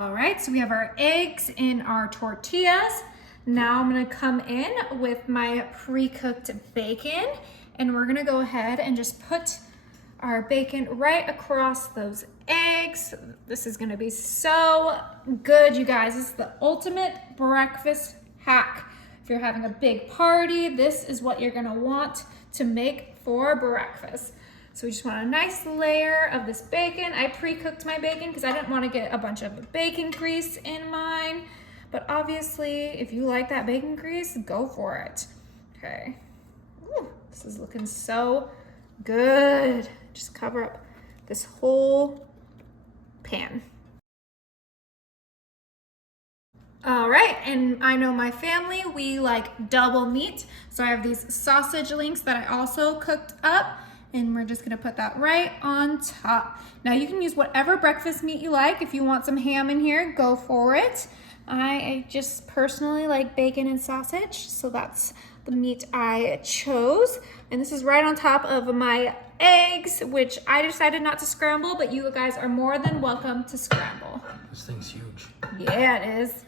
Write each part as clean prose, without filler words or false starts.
All right, so we have our eggs in our tortillas. Now I'm gonna come in with my pre-cooked bacon, and we're gonna go ahead and just put our bacon right across those eggs. This is gonna be so good, you guys. This is the ultimate breakfast hack. If you're having a big party, this is what you're gonna want to make for breakfast. So we just want a nice layer of this bacon. I pre-cooked my bacon because I didn't want to get a bunch of bacon grease in mine. But obviously, if you like that bacon grease, go for it. Okay. Ooh, this is looking so good. Just cover up this whole pan. All right, and I know my family, we like double meat. So I have these sausage links that I also cooked up. And we're just gonna put that right on top. Now you can use whatever breakfast meat you like. If you want some ham in here, go for it. I just personally like bacon and sausage, so that's the meat I chose. And this is right on top of my eggs, which I decided not to scramble, but you guys are more than welcome to scramble. This thing's huge. Yeah, it is.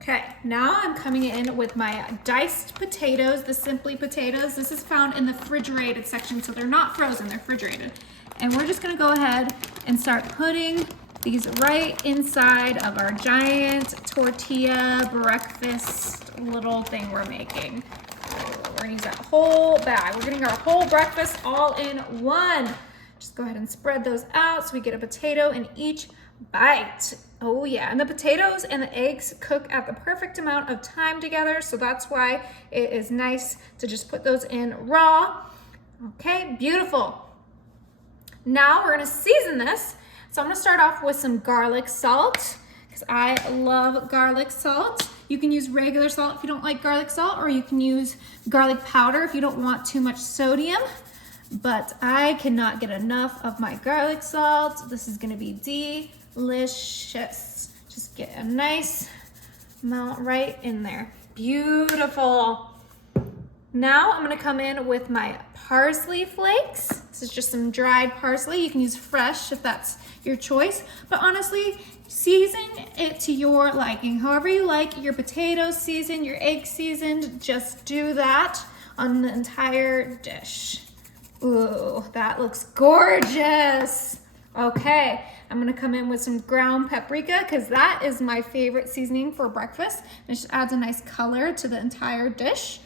Okay, now I'm coming in with my diced potatoes, the Simply potatoes. This is found in the refrigerated section, so they're not frozen, they're refrigerated. And we're just gonna go ahead and start putting these right inside of our giant tortilla breakfast little thing we're making. We're gonna use that whole bag. We're getting our whole breakfast all in one. Just go ahead and spread those out so we get a potato in each bite. Oh yeah, and the potatoes and the eggs cook at the perfect amount of time together, so that's why it is nice to just put those in raw. Okay, beautiful. Now we're gonna season this. So I'm gonna start off with some garlic salt, because I love garlic salt. You can use regular salt if you don't like garlic salt, or you can use garlic powder if you don't want too much sodium. But I cannot get enough of my garlic salt. This is gonna be delicious. Just get a nice amount right in there. Beautiful. Now I'm gonna come in with my parsley flakes. This is just some dried parsley. You can use fresh if that's your choice, but honestly, season it to your liking. However you like your potatoes seasoned, your eggs seasoned, just do that on the entire dish. Ooh, that looks gorgeous. Okay, I'm gonna come in with some ground paprika because that is my favorite seasoning for breakfast. It just adds a nice color to the entire dish.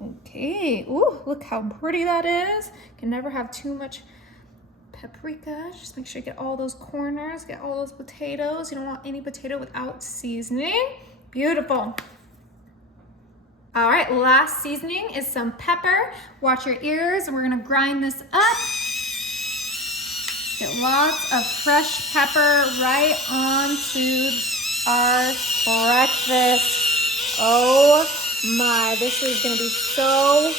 Okay, ooh, look how pretty that is. Can never have too much paprika. Just make sure you get all those corners, get all those potatoes. You don't want any potato without seasoning. Beautiful. All right, last seasoning is some pepper. Watch your ears, and we're gonna grind this up. Get lots of fresh pepper right onto our breakfast. Oh my, this is gonna be so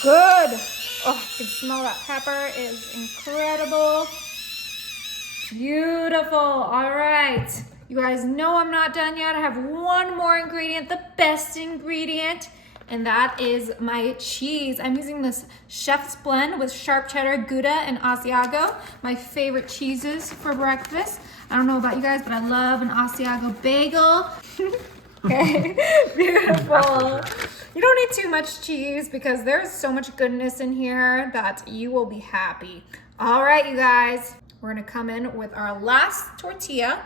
good. Oh, I can smell that pepper. It is incredible. Beautiful, all right. You guys know I'm not done yet. I have one more ingredient, the best ingredient, and that is my cheese. I'm using this chef's blend with sharp cheddar, Gouda, and Asiago, my favorite cheeses for breakfast. I don't know about you guys, but I love an Asiago bagel. Okay, beautiful. You don't need too much cheese because there's so much goodness in here that you will be happy. All right, you guys, we're gonna come in with our last tortilla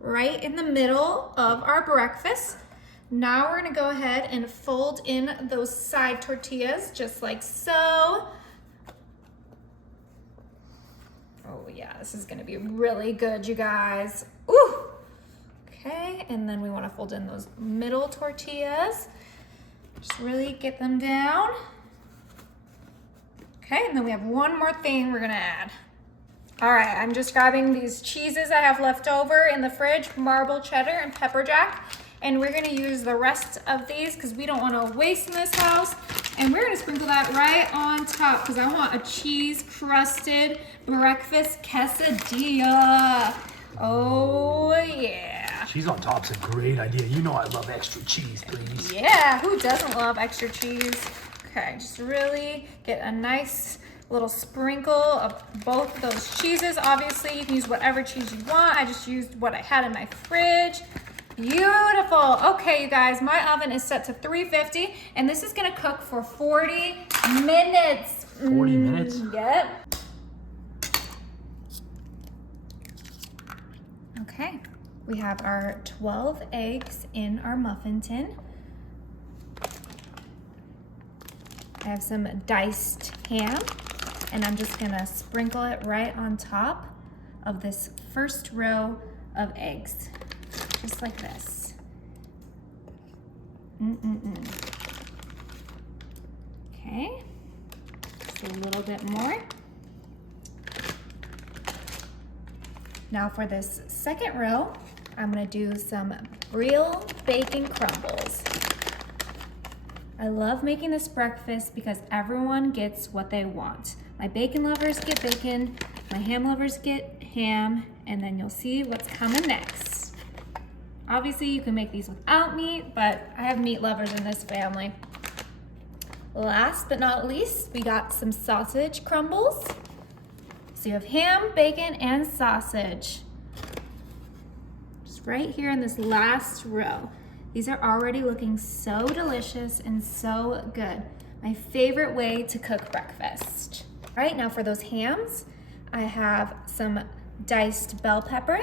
right in the middle of our breakfast. Now we're gonna go ahead and fold in those side tortillas just like so. Oh yeah, this is gonna be really good, you guys. Ooh. Okay, and then we wanna fold in those middle tortillas. Just really get them down. Okay, and then we have one more thing we're gonna add. All right, I'm just grabbing these cheeses I have left over in the fridge, marble cheddar and pepper jack. And we're gonna use the rest of these because we don't wanna waste in this house. And we're gonna sprinkle that right on top because I want a cheese crusted breakfast quesadilla. Oh yeah. Cheese on top's a great idea. You know I love extra cheese, please. Yeah, who doesn't love extra cheese? Okay, just really get a nice little sprinkle of both of those cheeses. Obviously, you can use whatever cheese you want. I just used what I had in my fridge. Beautiful. Okay, you guys, my oven is set to 350, and this is gonna cook for 40 minutes. 40 minutes? Yep. Okay, we have our 12 eggs in our muffin tin. I have some diced ham, and I'm just gonna sprinkle it right on top of this first row of eggs. Just like this. Okay, just a little bit more. Now for this second row, I'm gonna do some real bacon crumbles. I love making this breakfast because everyone gets what they want. My bacon lovers get bacon, my ham lovers get ham, and then you'll see what's coming next. Obviously, you can make these without meat, but I have meat lovers in this family. Last but not least, we got some sausage crumbles. So you have ham, bacon, and sausage. Just right here in this last row. These are already looking so delicious and so good. My favorite way to cook breakfast. All right, now for those hams, I have some diced bell pepper.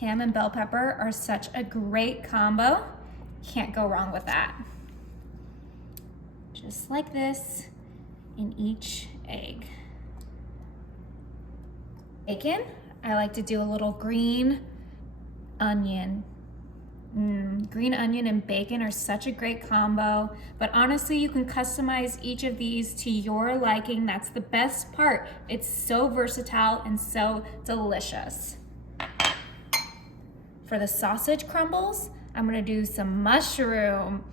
Ham and bell pepper are such a great combo. Can't go wrong with that. Just like this in each egg. Bacon, I like to do a little green onion. Green onion and bacon are such a great combo, but honestly, you can customize each of these to your liking. That's the best part. It's so versatile and so delicious. For the sausage crumbles, I'm gonna do some mushroom.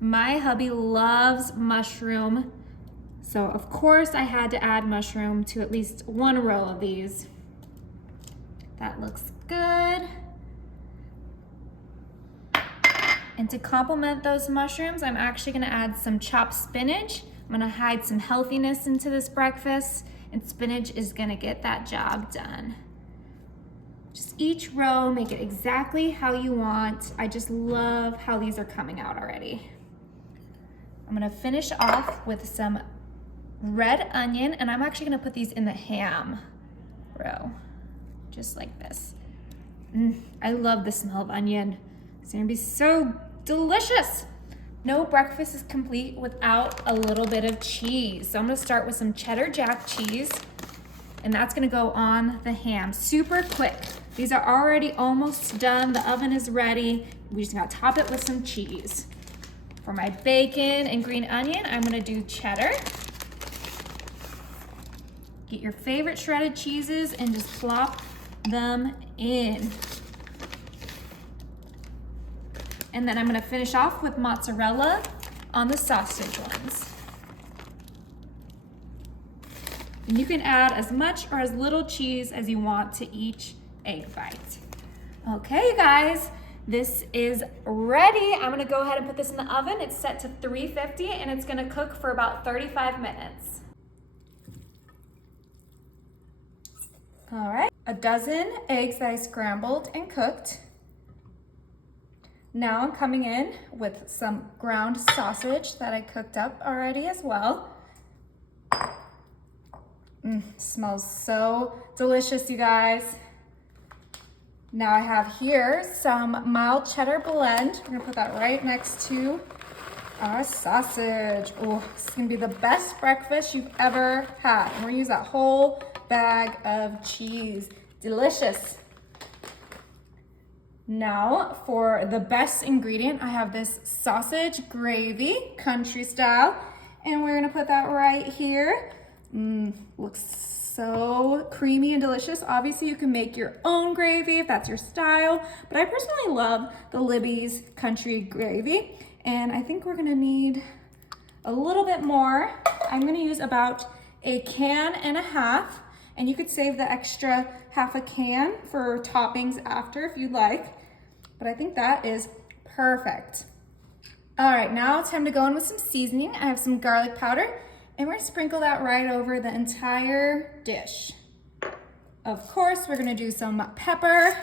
My hubby loves mushroom, so of course I had to add mushroom to at least one row of these. That looks good. And to complement those mushrooms, I'm actually gonna add some chopped spinach. I'm gonna hide some healthiness into this breakfast, and spinach is gonna get that job done. Just each row, make it exactly how you want. I just love how these are coming out already. I'm gonna finish off with some red onion, and I'm actually gonna put these in the ham row, just like this. I love the smell of onion. It's gonna be so delicious. No breakfast is complete without a little bit of cheese. So I'm gonna start with some cheddar jack cheese, and that's gonna go on the ham, super quick. These are already almost done. The oven is ready. We just gotta top it with some cheese. For my bacon and green onion, I'm gonna do cheddar. Get your favorite shredded cheeses and just plop them in. And then I'm gonna finish off with mozzarella on the sausage ones. And you can add as much or as little cheese as you want to each egg bite. Okay, you guys, this is ready. I'm gonna go ahead and put this in the oven. It's set to 350 and it's gonna cook for about 35 minutes. All right, a dozen eggs that I scrambled and cooked. Now I'm coming in with some ground sausage that I cooked up already as well. Smells so delicious, you guys. Now I have here some mild cheddar blend. We're gonna put that right next to our sausage. Oh, this is gonna be the best breakfast you've ever had. And we're gonna use that whole bag of cheese. Delicious. Now for the best ingredient, I have this sausage gravy, country style, and we're gonna put that right here. Looks so creamy and delicious. Obviously you can make your own gravy if that's your style, but I personally love the Libby's country gravy, and I think we're gonna need a little bit more. I'm gonna use about a can and a half, and you could save the extra half a can for toppings after if you'd like, but I think that is perfect. All right, now it's time to go in with some seasoning. I have some garlic powder And we're gonna sprinkle that right over the entire dish. Of course, we're gonna do some pepper.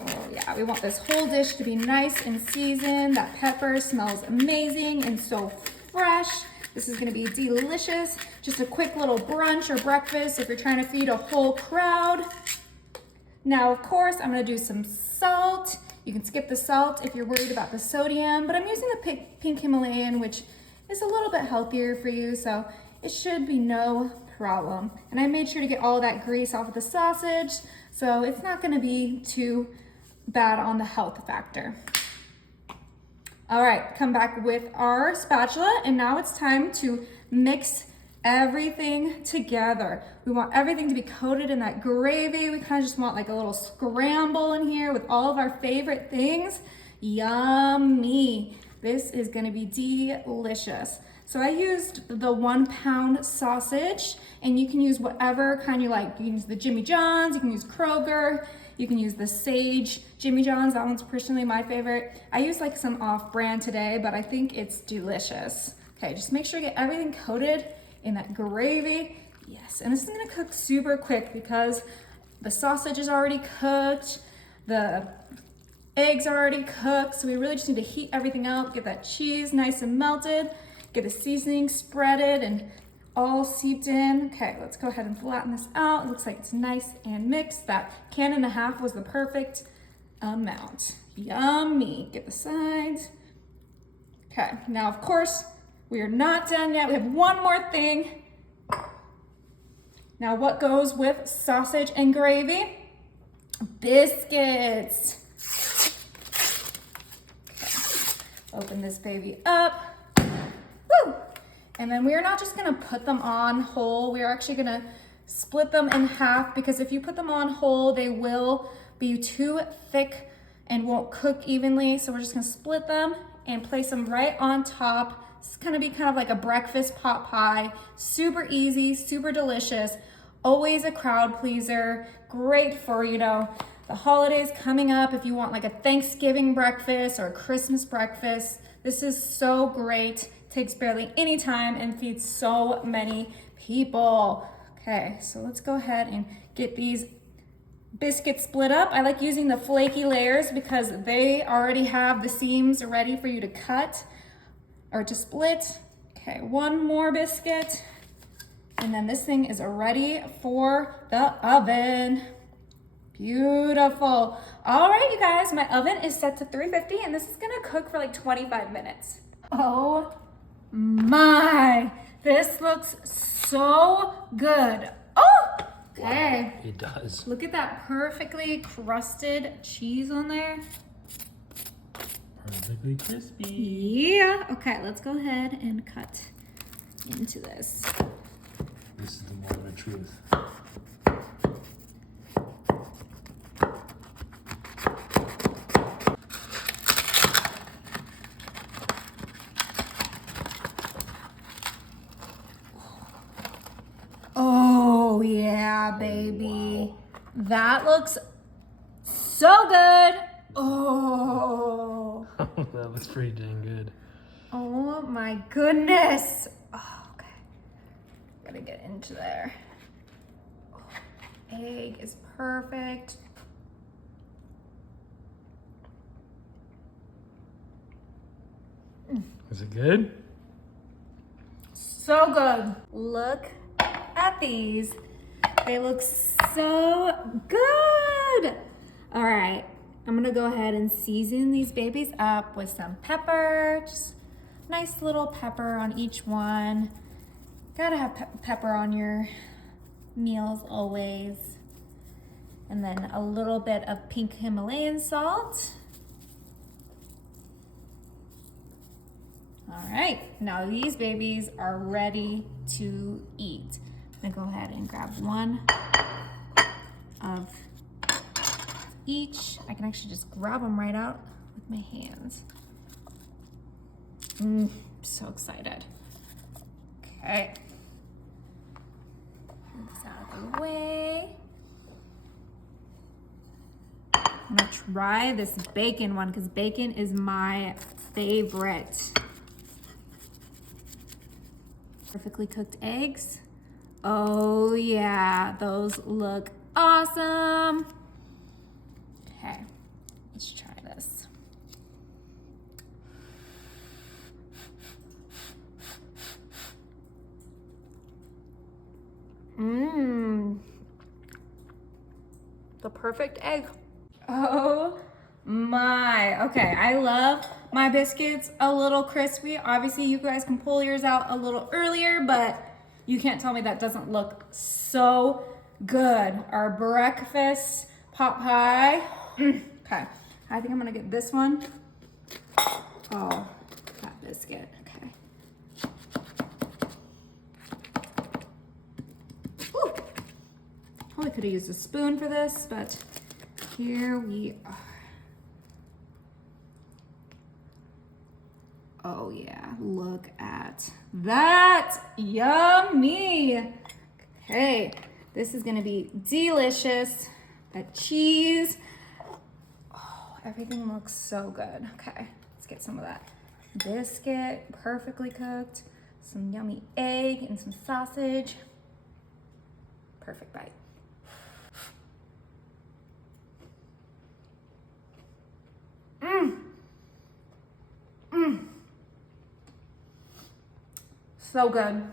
Oh yeah, we want this whole dish to be nice and seasoned. That pepper smells amazing and so fresh. This is gonna be delicious. Just a quick little brunch or breakfast if you're trying to feed a whole crowd. Now, of course, I'm gonna do some salt. You can skip the salt if you're worried about the sodium, but I'm using the pink Himalayan, which is a little bit healthier for you, so it should be no problem. And I made sure to get all of that grease off of the sausage, so it's not gonna be too bad on the health factor. All right, come back with our spatula, and now it's time to mix everything together. We want everything to be coated in that gravy. We kind of just want like a little scramble in here with all of our favorite things. Yummy. This is gonna be delicious. So I used the 1 pound sausage, and you can use whatever kind you like. You can use the Jimmy John's, you can use Kroger, you can use the Sage Jimmy John's. That one's personally my favorite. I use like some off-brand today, but I think it's delicious. Okay, just make sure you get everything coated in that gravy. Yes, and this is gonna cook super quick because the sausage is already cooked, the eggs are already cooked, so we really just need to heat everything up, get that cheese nice and melted, get the seasoning spreaded and all seeped in. Okay, let's go ahead and flatten this out. It looks like it's nice and mixed. That 1.5 cans was the perfect amount. Yummy. Get the sides. Okay, now of course, we are not done yet. We have one more thing. Now what goes with sausage and gravy? Biscuits. Okay. Open this baby up. Woo! And then we are not just gonna put them on whole. We are actually gonna split them in half, because if you put them on whole, they will be too thick and won't cook evenly. So we're just gonna split them and place them right on top. It's gonna be kind of like a breakfast pot pie. Super easy, super delicious. Always a crowd pleaser. Great for, you know, the holidays coming up. If you want like a Thanksgiving breakfast or a Christmas breakfast, this is so great. Takes barely any time and feeds so many people. Okay, so let's go ahead and get these biscuits split up. I like using the flaky layers because they already have the seams ready for you to cut or to split. Okay, one more biscuit. And then this thing is ready for the oven. Beautiful. All right, you guys, my oven is set to 350 and this is gonna cook for like 25 minutes. Oh my, this looks so good. Oh, okay. Wow, it does. Look at that perfectly crusted cheese on there. Perfectly crispy. Yeah, okay, let's go ahead and cut into this. This is the moment of truth. Oh yeah, baby. That looks so good. Oh. That looks pretty dang good. Oh my goodness. Oh, okay. Gotta get into there. Oh, egg is perfect. Is it good? So good. Look at these. They look so good. All right, I'm gonna go ahead and season these babies up with some pepper. Just nice little pepper on each one. Gotta have pepper on your meals always. And then a little bit of pink Himalayan salt. All right, now these babies are ready to eat. I'm gonna go ahead and grab one of each. I can actually just grab them right out with my hands. So excited. Okay. Move this out of the way. I'm gonna try this bacon one because bacon is my favorite. Perfectly cooked eggs. Oh yeah, those look awesome. Okay, let's try this. Mmm. The perfect egg. Oh my. Okay, I love my biscuits a little crispy. Obviously, you guys can pull yours out a little earlier, but you can't tell me that doesn't look so good. Our breakfast pot pie. Okay, I think I'm gonna get this one. Oh, that biscuit. Okay. Ooh. Probably could have used a spoon for this, but here we are. Oh yeah, look at that. Yummy. Okay, this is gonna be delicious. That cheese. Oh, everything looks so good. Okay, let's get some of that biscuit, perfectly cooked, some yummy egg and some sausage. Perfect bite. So good.